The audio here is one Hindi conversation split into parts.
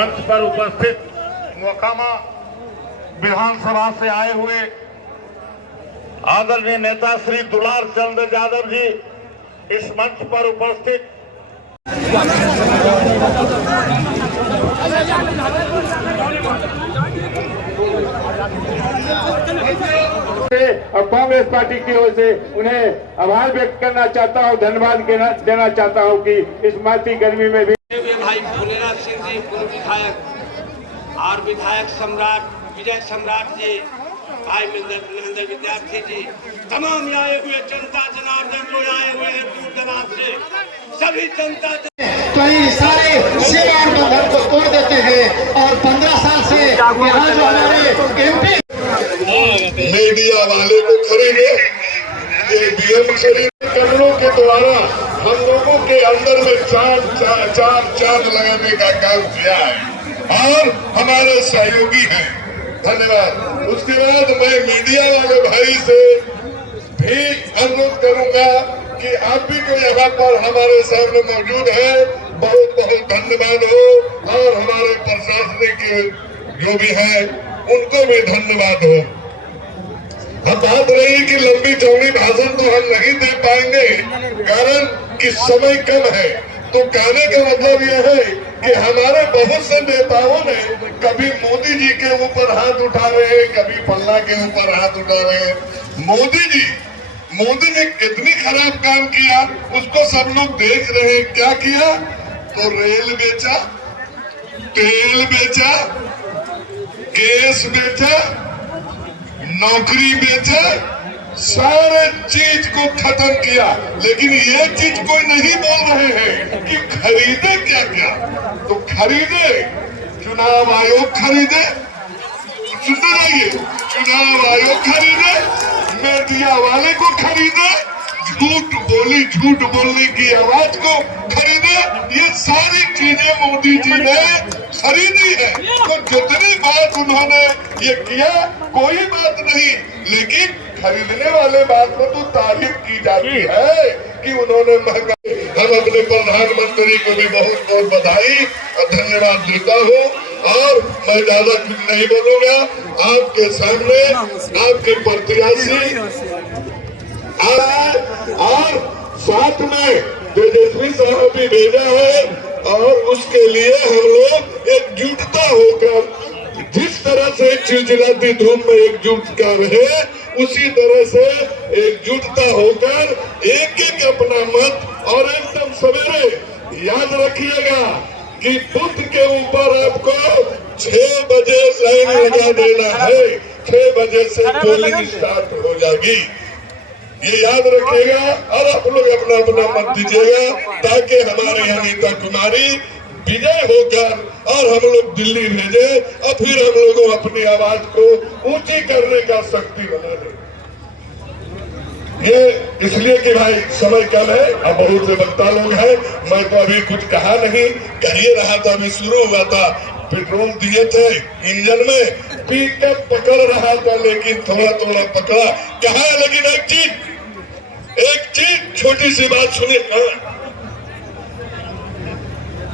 मंच पर उपस्थित मोकामा विधानसभा से आए हुए आदरणीय नेता श्री दुलार चंद यादव जी इस मंच पर उपस्थित और कांग्रेस पार्टी की ओर से उन्हें आभार व्यक्त करना चाहता हूं, धन्यवाद देना चाहता हूं कि इस माती गर्मी में भी भाई फुलेरा सिंह जी पूर्व विधायक और विधायक सम्राट विजय सम्राट जी, भाई महेंद्र विद्यार्थी जी, तमाम आए हुए जनता जनार्दन जो आए हुए हैं दूर दराज से, सभी जनता कई सारे सेवा बंधन को तोड़ देते हैं और 15 साल से यहाँ जो हमारे एमपी मीडिया वाले को खरीदे, ये बीएम खरीद करोड़ों के द्वारा हम लोगों के अंदर में चार लगाने का काम किया है और हमारे सहयोगी हैं। धन्यवाद। उसके बाद मैं मीडिया वाले भाई से भी अनुरोध करूंगा कि आप भी जो यहाँ पर हमारे सामने मौजूद है, बहुत बहुत धन्यवाद हो और हमारे प्रशासनिक जो भी है उनको भी धन्यवाद हो। अब बात रही कि लंबी चौड़ी भाषण तो हम नहीं दे पाएंगे कारण कि समय कम है, तो कहने का मतलब यह है कि हमारे बहुत से नेताओं ने कभी मोदी जी के ऊपर हाथ उठा रहे हैं, कभी पन्ना के ऊपर हाथ उठा रहे हैं। मोदी ने कितनी खराब काम किया उसको सब लोग देख रहे हैं। क्या किया? तो रेल बेचा, तेल बेचा, गैस बेचा, नौकरी बेचा, सारे चीज को खत्म किया। लेकिन ये चीज कोई नहीं बोल रहे हैं कि खरीदे क्या क्या। तो खरीदे, चुनाव आयोग खरीदे, सुनते रहिए, चुनाव आयोग खरीदे, मीडिया वाले को खरीदे, झूठ बोलने की आवाज को खरीदे। ये सारी चीजें मोदी जी ने खरीदी है। तो जितनी बात उन्होंने ये किया कोई बात नहीं, लेकिन खरीदने वाले बात को तो तारीफ की जाती है कि उन्होंने महंगाई। हम अपने प्रधानमंत्री को भी बहुत बहुत बधाई और धन्यवाद देता हूँ और मैं ज्यादा कुछ नहीं बोलूंगा। आपके सामने आपके प्रत्याशी और साथ में तेजस्वी साहब भी भेजा है और उसके लिए हम लोग एकजुटता होकर जिस तरह से चिलचिलाती धूप में एकजुट कर रहे उसी तरह से एकजुटता होकर एक एक अपना मत और एकदम सवेरे याद रखिएगा कि बुध के ऊपर आपको 6 बजे लाइन लगा देना है। 6 बजे से पोलिंग स्टार्ट हो जाएगी, ये याद रखिएगा और आप लोग अपना अपना मत दीजिएगा ताकि हमारे अनीता कुमारी विजय होकर और हम लोग दिल्ली भेजे और फिर हम लोगों अपनी आवाज को ऊंची करने का शक्ति बना दे। ये इसलिए कि भाई समय कम है, अब बहुत से वक्ता लोग हैं, मैं तो अभी कुछ कहा नहीं, कह ही रहा था, अभी शुरू हुआ था। पेट्रोल दिए थे इंजन में, पिकअप पकड़ रहा था लेकिन थोड़ा थोड़ा पकड़ा। कहा लेकिन एक चीज छोटी सी बात सुनिए,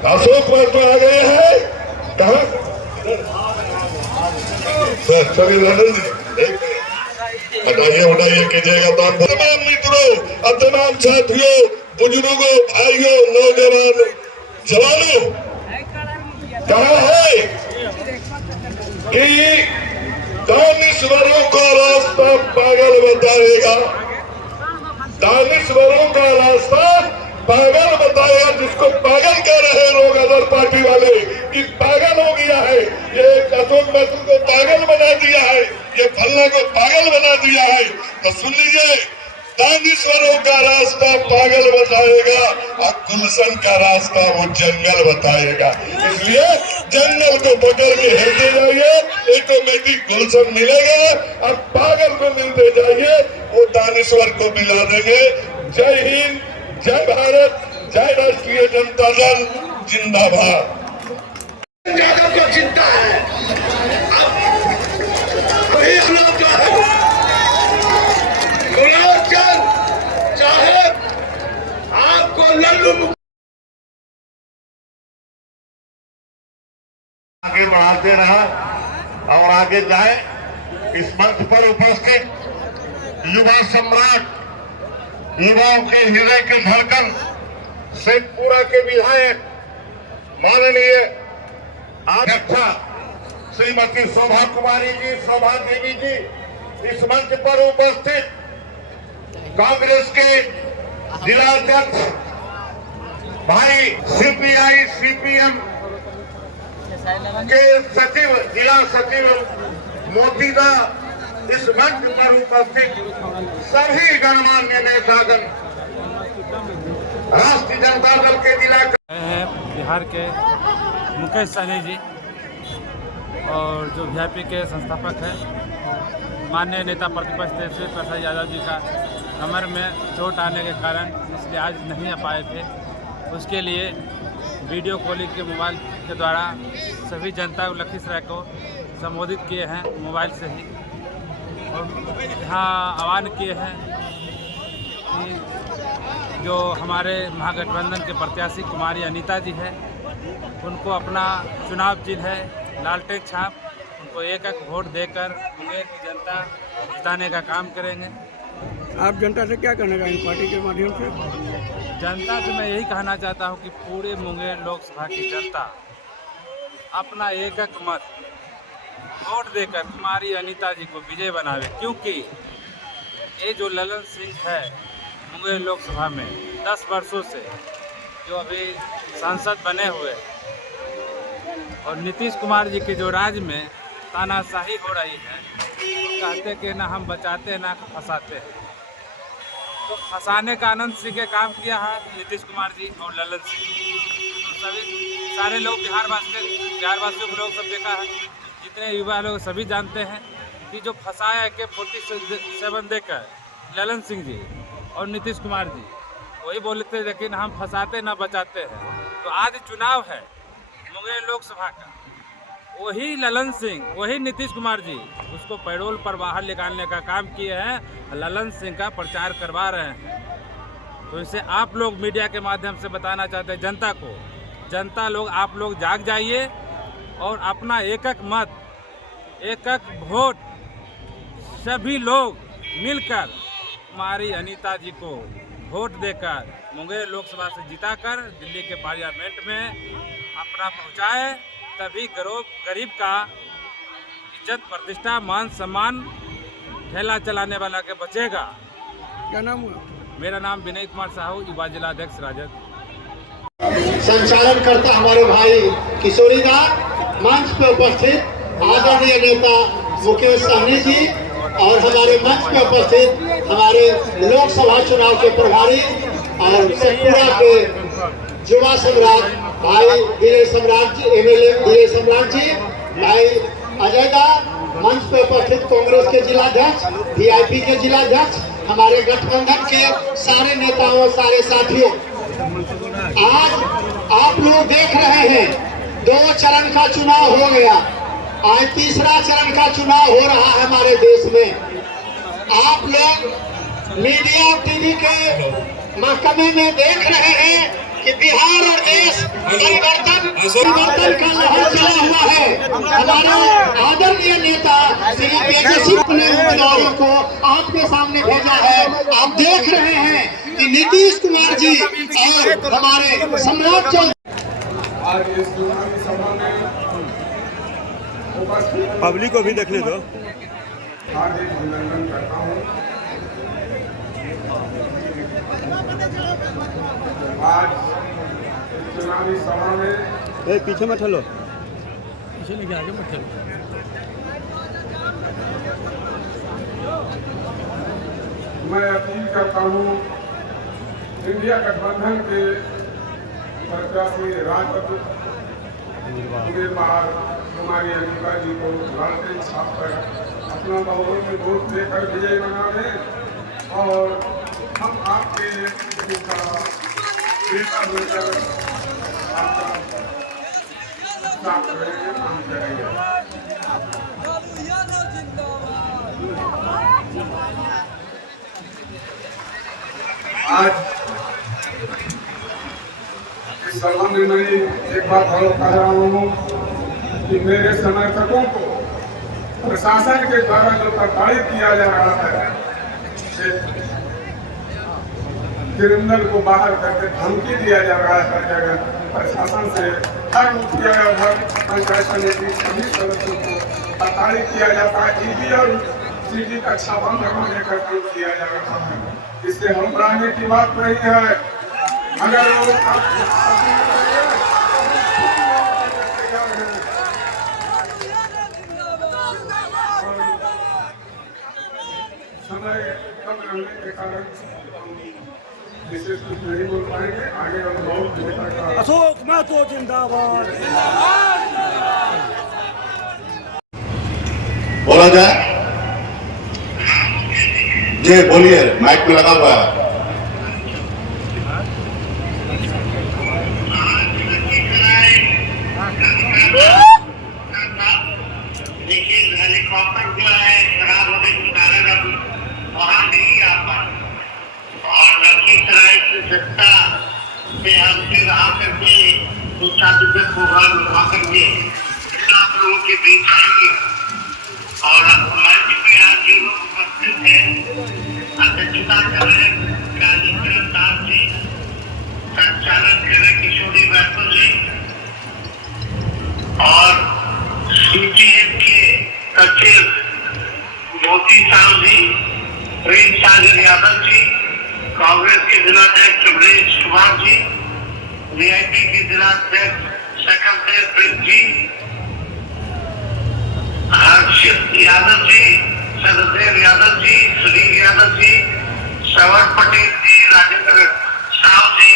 अशोक पर तो आ गए हैं, कहा सभी हटाइए कीजिएगा। तमाम मित्रों और तमाम साथियों, बुजुर्गों, भाइयों, नौजवान जवानों, कहा है कि दानिश्वरों का रास्ता पागल बताएगा, दानिश्वरों का रास्ता पागल बताएगा। जिसको पागल कह रहे हैं लोग अदर पार्टी वाले कि पागल हो गया है, ये अशोक महतो को पागल बना दिया है, ये फल्ला को पागल बना दिया है, तो सुन लीजिए, दानिश्वरों का रास्ता पागल बताएगा और गुलशन का रास्ता वो जंगल बताएगा। इसलिए जंगल को पकड़ के हिलते जाइए, ऑटोमेटिक गुलशन मिलेगा और पागल को मिलते जाइए, वो दानिश्वर को मिला देंगे। जय हिंद, जय भारत, जय राष्ट्रीय जनता दल जिंदाबाद। यादव को चिंता है, वही हम लोग जो है चाहे आपको लल्लू आगे बढ़ाते रहा और आगे जाए। इस मंच पर उपस्थित युवा सम्राट, युवाओं के हृदय के धड़कन, शेखपुरा के विधायक माननीय अध्यक्षा श्रीमती शोभा कुमारी जी, शोभा देवी जी, इस मंच पर उपस्थित कांग्रेस के जिला अध्यक्ष भाई सीपीआई सीपीएम के सचिव, जिला सचिव मोतीदा, इस मंच पर उपस्थित सभी गणमान्य नेतागण, राष्ट्रीय जनता दल के जिला बिहार के मुकेश सहनी जी और जो वीआईपी के संस्थापक हैं माननीय नेता प्रतिपक्ष तेजस्वी प्रसाद यादव जी का कमर में चोट आने के कारण इसलिए आज नहीं आ पाए थे। उसके लिए वीडियो कॉलिंग के मोबाइल के द्वारा सभी जनता लखीसराय को संबोधित किए हैं मोबाइल से ही, और यहाँ आह्वान किए हैं कि जो हमारे महागठबंधन के प्रत्याशी कुमारी अनीता जी है, उनको अपना चुनाव चिन्ह है लालटेन छाप, उनको एक वोट देकर मुंगेर की जनता जिताने का काम करेंगे। आप जनता से क्या कहना चाहेंगे पार्टी के माध्यम से? जनता से मैं यही कहना चाहता हूं कि पूरे मुंगेर लोकसभा की जनता अपना एक मत वोट देकर कुमारी अनीता जी को विजय बनावे, क्योंकि ये जो ललन सिंह है मुंगेर लोकसभा में 10 वर्षों से जो अभी सांसद बने हुए, और नीतीश कुमार जी के जो राज्य में तानाशाही हो रही है, तो कहते कि ना हम बचाते हैं ना फंसाते हैं, तो फंसाने का आनंद सिंह के काम किया है नीतीश कुमार जी और ललन सिंह। तो सभी सारे लोग बिहारवासियों को लोग सब देखा है, जितने युवा लोग सभी जानते हैं कि जो फंसाया AK-47 देकर ललन सिंह जी और नीतीश कुमार जी वही बोले थे, लेकिन हम फंसाते ना बचाते हैं। तो आज चुनाव है मुंगेर लोकसभा का, वही ललन सिंह वही नीतीश कुमार जी उसको पैरोल पर बाहर निकालने का काम किए हैं, ललन सिंह का प्रचार करवा रहे हैं। तो इसे आप लोग मीडिया के माध्यम से बताना चाहते हैं जनता को, जनता लोग आप लोग जाग जाइए और अपना एक मत एक वोट सभी लोग मिलकर कुमारी अनीता जी को वोट देकर मुंगेर लोकसभा से जिताकर दिल्ली के पार्लियामेंट में अपना पहुंचाए, तभी गरीब का इज्जत प्रतिष्ठा मान सम्मान ठेला चलाने वाला के बचेगा। क्या नाम हुआ? मेरा नाम विनय कुमार साहू, युवा जिला अध्यक्ष राजद। संचालन करता हमारे भाई किशोरी दा, मंच पे उपस्थित आदरणीय नेता मुकेश सहनी जी, और हमारे मंच पे उपस्थित हमारे लोकसभा चुनाव के प्रभारी और शेखपुरा के युवा सम्राट भाई विजय सम्राट जी, MLA विजय सम्राट जी, भाई अजय दा, मंच पे उपस्थित कांग्रेस के जिलाध्यक्ष, VIP के जिलाध्यक्ष, हमारे गठबंधन के सारे नेताओं, सारे साथियों, आज आप लोग देख रहे हैं 2 चरण का चुनाव हो गया, आज तीसरा चरण का चुनाव हो रहा है हमारे देश में। आप लोग मीडिया TV के महकमे में देख रहे हैं कि बिहार और देश परिवर्तन का लहर चला हुआ है। हमारे आदरणीय नेता श्री तेजस्वी ने उम्मीदवारों को आपके सामने भेजा है। आप देख रहे हैं कि नीतीश कुमार जी और हमारे सम्राट चौधरी आज इस चुनावी सभा में उपस्थित पब्लिक को भी देखने दो। हार्दिक अभिनंदन करता हूँ। आज चुनावी सभा में पीछे मत हलो, पीछे लेके आगे मत चलो। मैं अपील करता हूँ इंडिया गठबंधन के प्रत्याशी राजद उम्मीदवार कुमारी अनीता जी को लालटेन छाप कर अपना बहुमत में वोट देकर विजय बनावे, और हम आपके नेता मिलकर आपका साथ रहेंगे, काम करेंगे। आज इस सभा में मैं एक बात और कह रहा हूँ कि मेरे समर्थकों को प्रशासन के द्वारा जो प्रताड़ित किया जा रहा है, क्रिमिनल को बाहर करके धमकी दिया जा रहा है हर जगह प्रशासन से, हर मुखिया और हर पंचायत समिति सभी सदस्यों को प्रताड़ित किया जाता है। ईडी और सीडी का छापा मरवाने का काम किया जा रहा है। इससे घबराने की बात नहीं है। अगर वो समय कम रहने के कारण विशेष कुछ नहीं बोल पाएंगे। आगे हम बहुत बेहतर का अशोक महतो जिंदाबाद। बोला जाए जी, बोलिए, माइक में लगा हुआ है। देखिए हेलीकॉप्टर जो है खराब होने के कारण अब वहाँ नहीं आ पाए और लखीसराय की सत्ता से हम फिर आकर के सुशासन प्रोग्राम लगा करके आप लोगों के बीच आएंगे और मंच में आज जो लोग उपस्थित हैं अध्यक्षता कर रहे कार्यक्रम दास जी, संचालन कर रहे किशोरी महतो जी और सीपीएम के सचिव मोती साहब जी, प्रेम सागर यादव जी, कांग्रेस के जिलाध्यक्ष सुरेश कुमार जी, वीआईपी के जिलाध्यक्ष सकलदेव सिंह जी, हर्षित यादव जी, सददेव यादव जी, सुनील यादव जी, श्रवण पटेल जी, राजेंद्र साहु जी,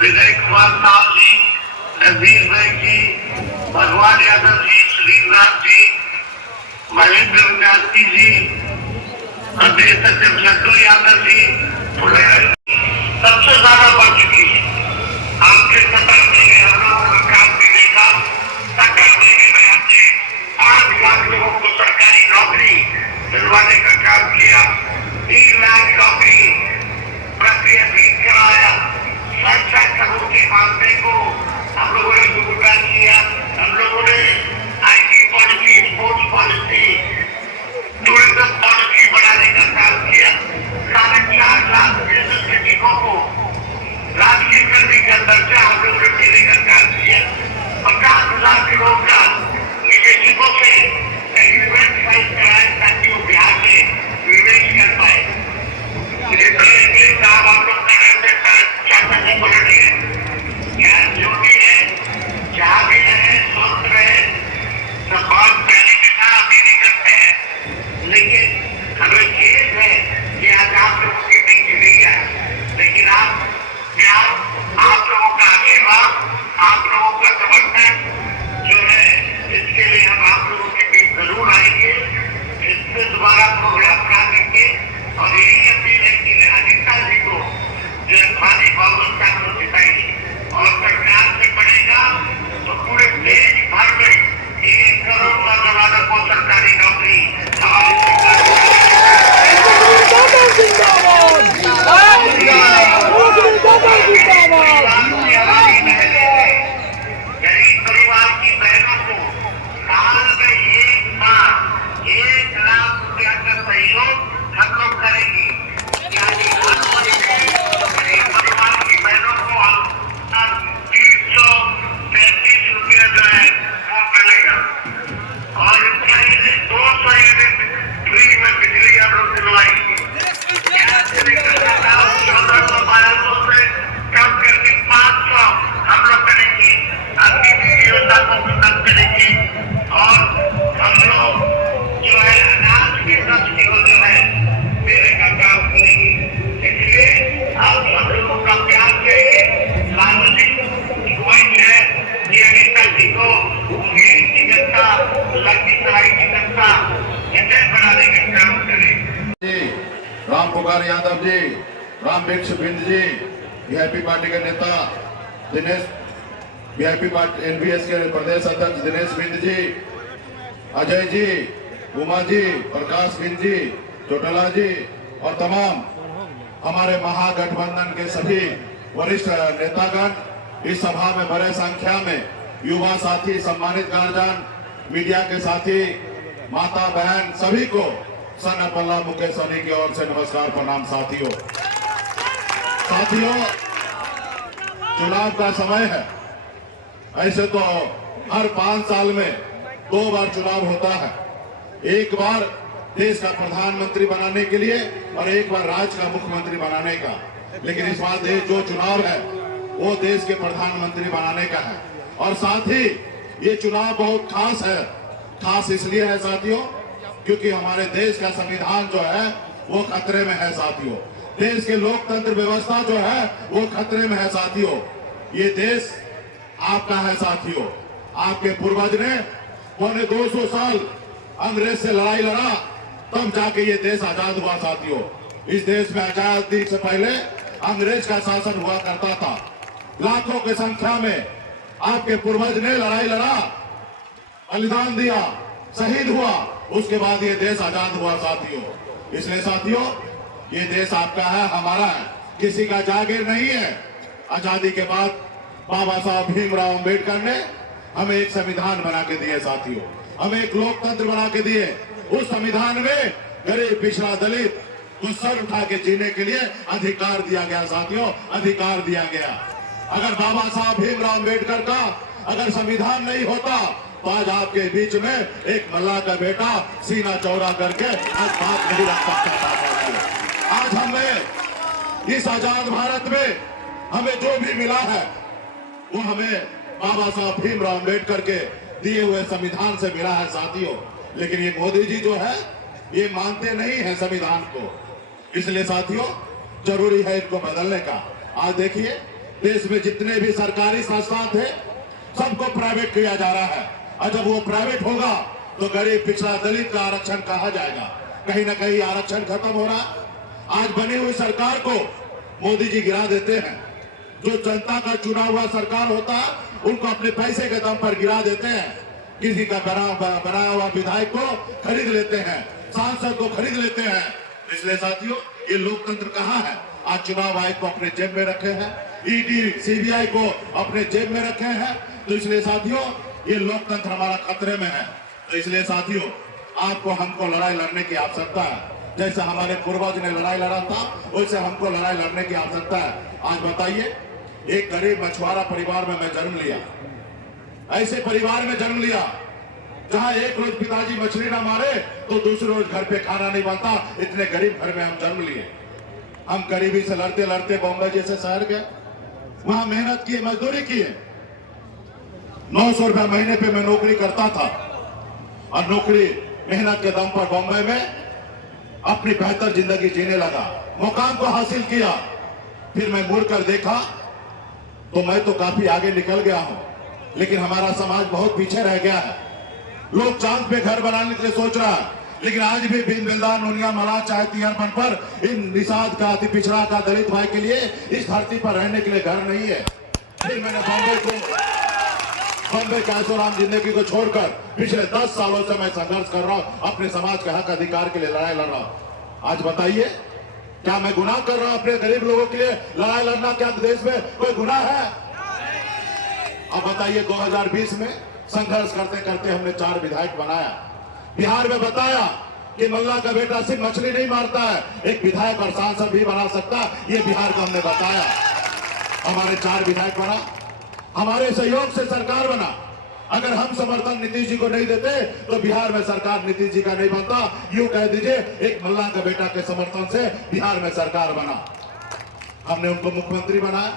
विजय कुमार साहु जी, नवीर भाई जी, भगवान यादव जी, सुनील राम जी, महेंद्र विनाशी जी, प्रदेश सचिव लड्डू यादव जी, सबसे ज्यादा बढ़ चुकी है। आपके सत्तर में हम लोगों का काम मिलेगा। सत्तर महीने में हमने 5 लाख लोगों को सरकारी नौकरी दिलवाने का काम किया। 3 लाख नौकरी प्रक्रिया ठीक कराया। 60 करोड़ के मामले को हम लोगों ने भुगतान किया। हम लोगों ने IT policy, sports policy, tourism policy बनाने का काम किया। 4.5 लाख शिक्षकों को राजकीय कर्मी का दर्जा हम लोगों ने देने का काम किया। 50 लाख लोग का निवेशकों से इन्वेस्ट कराए ताकि वो बिहार में निवेश कर पाए। साहब हम लोग चाहता नहीं बोल रही है, जो भी है, जहाँ भी रहे, स्वस्थ रहे, सब बहुत पहले के था, अभी नहीं करते हैं, लेकिन हमें खेद है कि आज आप लोगों के बीच नहीं है। लेकिन आप लोगों का आशीर्वाद, आप लोगों का समर्थन जो है, इसके लिए हम आप लोगों के बीच जरूर आएंगे। इसमें दोबारा प्रोग्राम बना करके और यही अपील है कि अनिता जी को जो हमारी बहुमत को जिताएगी और सरकार से बढ़ेगा तो पूरे देश भर में 1 करोड़ नौजवानों को सरकारी नौकरी हमारी सरकार गरीब परिवार की बहनों को साल में 1 बार 1 लाख रुपया का सहयोग हम लोग करेंगे। यानी गरीब परिवार की बहनों को 335 रुपया जो है वो मिलेगा और 200 यूनिट फ्री में बिजली हम लोग दिलवाएंगे। 1400-1200 से कम करके 500 हम लोग करेंगे। अपनी योजना को खत्म करेंगे और हम लोग जो है अनाज की सब्सिडी को जो है देने का काम करेंगे। इसलिए आप सब लोगों का प्यार चाहिए। सार्वजनिक ख्वाहिश है कि अनिता जी को मेरी की जनता, लखीसराय की जनता विजय बनाने का काम करे। राम पुकार यादव जी, राम वृक्ष बिंद जी, वीआईपी पार्टी के नेता दिनेश, वीआईपी पार्टी एनवीएस के प्रदेश अध्यक्ष दिनेश बिंद जी, अजय जी, उमा जी, प्रकाश बिंद जी, चोटला जी और तमाम हमारे महागठबंधन के सभी वरिष्ठ नेतागण इस सभा में बड़े संख्या में युवा साथी, सम्मानित गार्जियन, मीडिया के साथी, माता बहन, सभी को सन अपल्ला मुकेश सहनी की ओर से नमस्कार, प्रणाम। साथियों, चुनाव का समय है। ऐसे तो हर 5 साल में 2 बार चुनाव होता है, एक बार देश का प्रधानमंत्री बनाने के लिए और एक बार राज्य का मुख्यमंत्री बनाने का। लेकिन इस बार जो चुनाव है वो देश के प्रधानमंत्री बनाने का है। और साथ ही ये चुनाव बहुत खास है। खास इसलिए है साथियों क्योंकि हमारे देश का संविधान जो है वो खतरे में है साथियों। देश के लोकतंत्र व्यवस्था जो है वो खतरे में है साथियों। ये देश आपका है साथियों। आपके पूर्वज ने पौने 200 साल अंग्रेज से लड़ाई लड़ा, तब जाके ये देश आजाद हुआ साथियों। इस देश में आजादी से पहले अंग्रेज का शासन हुआ करता था। लाखों की संख्या में आपके पूर्वज ने लड़ाई लड़ा, बलिदान दिया, शहीद हुआ, उसके बाद ये देश आजाद हुआ साथियों। इसलिए साथियों ये देश आपका है, हमारा है, किसी का जागीर नहीं है। आजादी के बाद बाबा साहब भीमराव अम्बेडकर ने हमें एक संविधान बना के दिए साथियों, हमें एक लोकतंत्र बना के दिए। उस संविधान में गरीब, पिछड़ा, दलित को सर उठा के जीने के लिए अधिकार दिया गया साथियों, अधिकार दिया गया। अगर बाबा साहब भीमराव अम्बेडकर का अगर संविधान नहीं होता तो आज आपके बीच में एक मल्लाह का बेटा सीना चौड़ा करके आज बात नहीं रख सकता था। आज हमें इस आजाद भारत में हमें जो भी मिला है वो हमें बाबा साहब भीमराव अम्बेडकर के दिए हुए संविधान से मिला है साथियों। लेकिन ये मोदी जी जो है ये मानते नहीं है संविधान को। इसलिए साथियों जरूरी है इनको बदलने का। आज देखिए देश में जितने भी सरकारी संस्थान थे सबको प्राइवेट किया जा रहा है। और जब वो प्राइवेट होगा तो गरीब, पिछड़ा, दलित का आरक्षण कहाँ जाएगा? कहीं ना कहीं आरक्षण खत्म हो रहा। आज बनी हुई सरकार को मोदी जी गिरा देते हैं। जो जनता का चुना हुआ सरकार होता है उनको अपने पैसे के दम पर गिरा देते हैं। किसी का बनाया हुआ विधायक को खरीद लेते हैं, सांसद को खरीद लेते हैं। इसलिए साथियों ये लोकतंत्र कहाँ है? आज चुनाव आयोग को अपने जेब में रखे हैं, ईडी, सीबीआई को अपने जेब में रखे हैं। तो इसलिए साथियों ये लोकतंत्र हमारा खतरे में है। तो इसलिए साथियों आपको हमको लड़ाई लड़ने की आवश्यकता है। जैसे हमारे पूर्वज ने लड़ाई लड़ा था वैसे हमको लड़ाई लड़ने की आवश्यकता है। आज बताइए एक गरीब मछुआरा परिवार में मैं जन्म लिया, ऐसे परिवार में जन्म लिया जहां एक रोज पिताजी मछली ना मारे तो दूसरे रोज घर पे खाना नहीं बनता। इतने गरीब घर में हम जन्म लिए। हम गरीबी से लड़ते लड़ते बॉम्बे जैसे शहर गए, वहां मेहनत किए, मजदूरी किए। 900 रुपया महीने पे मैं नौकरी करता था और नौकरी मेहनत के दम पर बॉम्बे में अपनी बेहतर जिंदगी जीने लगा, मुकाम को हासिल किया। फिर मैं मुड़ कर देखा तो मैं तो काफी आगे निकल गया हूं, लेकिन हमारा समाज बहुत पीछे रह गया है। लोग चांद पे घर बनाने के लिए सोच रहा है, लेकिन आज भी बिंदास, नोनिया, मलाह, चाहे तिहरपन पर इन निषाद का, अति पिछड़ा का, दलित भाई के लिए इस धरती पर रहने के लिए घर नहीं है। फिर मैंने बॉम्बे के ऐशोआराम जिंदगी को छोड़कर पिछले 10 सालों से मैं संघर्ष कर रहा हूं, अपने समाज के हक अधिकार के लिए लड़ाई लड़ रहा हूं। आज बताइए क्या मैं गुनाह कर रहा हूं? अपने गरीब लोगों के लिए लड़ाई लड़ना क्या देश में कोई गुनाह है? अब बताइए 2020 में संघर्ष करते करते हमने 4 विधायक बनाया। बिहार में बताया कि मल्लाह का बेटा सिर्फ मछली नहीं मारता है, एक विधायक और सांसद भी बना सकता है। ये बिहार को हमने बताया। हमारे 4 विधायक बना, हमारे सहयोग से सरकार बना। अगर हम समर्थन नीतीश जी को नहीं देते तो बिहार में सरकार नीतीश जी का नहीं बनता। यूं कह दीजिए एक मल्लाह का बेटा के समर्थन से बिहार में सरकार बना। हमने उनको मुख्यमंत्री बनाया,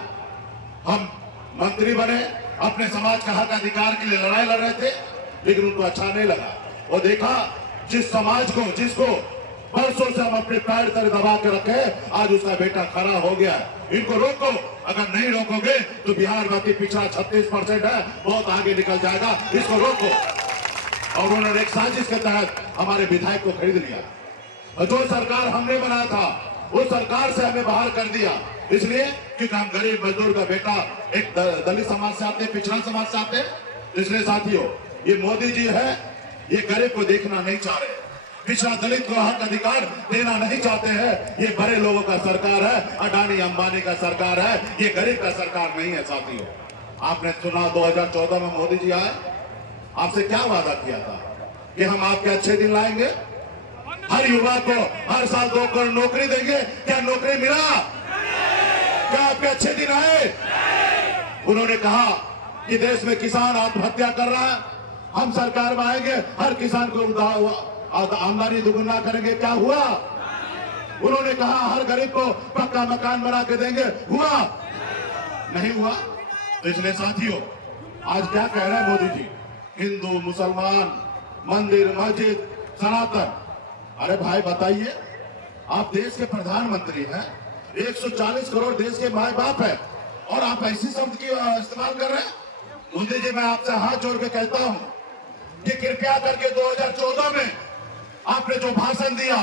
हम मंत्री बने, अपने समाज का हक अधिकार के लिए लड़ाई लड़ रहे थे, लेकिन उनको अच्छा नहीं लगा। वो देखा जिस समाज को, जिसको बरसों से हम अपने पैर तले दबा के रखे, आज उसका बेटा खड़ा हो गया। इनको रोको, अगर नहीं रोकोगे तो बिहार में अति पिछड़ा 36% है, बहुत आगे निकल जाएगा। इसको रोको। और उन्होंने एक साजिश के तहत हमारे विधायक को खरीद लिया। और जो सरकार हमने बनाया था वो सरकार से हमें बाहर कर दिया, इसलिए क्योंकि हम गरीब मजदूर का बेटा एक दलित समाज से आते, पिछड़ा समाज से आते। इसलिए साथियों ये मोदी जी है, ये गरीब को देखना नहीं चाह रहे, पिछड़ा दलित को हक अधिकार देना नहीं चाहते हैं। ये बड़े लोगों का सरकार है, अडानी अंबानी का सरकार है, ये गरीब का सरकार नहीं है साथियों। आपने सुना 2014 में मोदी जी आए, आपसे क्या वादा किया था कि हम आपके अच्छे दिन लाएंगे, हर युवा को हर साल 2 करोड़ नौकरी देंगे। क्या नौकरी मिला? क्या आपके अच्छे दिन आए? उन्होंने कहा कि देश में किसान आत्महत्या कर रहा है, हम सरकार में आएंगे, हर किसान को आमदनी दुगुना करेंगे। क्या हुआ? उन्होंने कहा हर गरीब को पक्का मकान बना के देंगे। हुआ? नहीं हुआ। तो इसलिए साथियों, आज क्या कह रहे हैं मोदी जी? हिंदू, मुसलमान, मंदिर, मस्जिद, सनातन। अरे भाई बताइए, आप देश के प्रधानमंत्री हैं, 140 करोड़ देश के माए बाप है, और आप ऐसी शब्द की इस्तेमाल कर रहे हैं। मोदी जी, मैं आपसे हाथ जोड़ के कहता हूं कि कृपया करके 2014 में आपने जो भाषण दिया,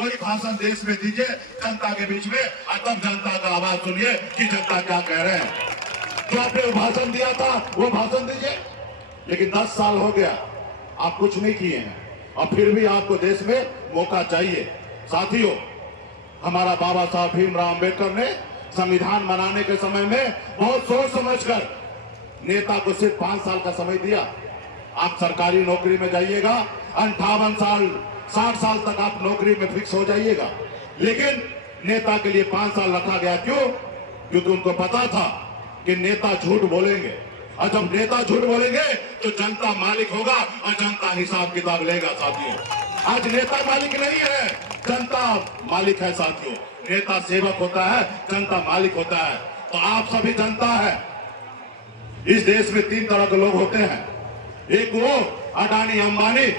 वही भाषण देश में दीजिए, जनता के बीच में, और तब जनता का आवाज सुनिए कि जनता क्या कह रहे हैं। जो आपने भाषण दिया था वो भाषण दीजिए। लेकिन 10 साल हो गया, आप कुछ नहीं किए हैं, और फिर भी आपको देश में मौका चाहिए। साथियों, हमारा बाबा साहब भीमराव अंबेडकर ने संविधान बनाने के समय में बहुत सोच समझकर नेता को सिर्फ 5 साल का समय दिया। आप सरकारी नौकरी में जाइएगा, 58 साल 60 साल तक आप नौकरी में फिक्स हो जाइएगा। लेकिन नेता के लिए 5 साल रखा गया। क्यों? क्योंकि उनको पता था कि नेता झूठ बोलेंगे, और जब नेता झूठ बोलेंगे तो जनता मालिक होगा, और जनता हिसाब किताब लेगा। साथियों, आज नेता मालिक नहीं है, जनता मालिक है। साथियों, नेता सेवक होता है, जनता मालिक होता है। तो आप सभी जनता है। इस देश में 3 तरह के लोग होते हैं। एक वो अडानी अंबानी,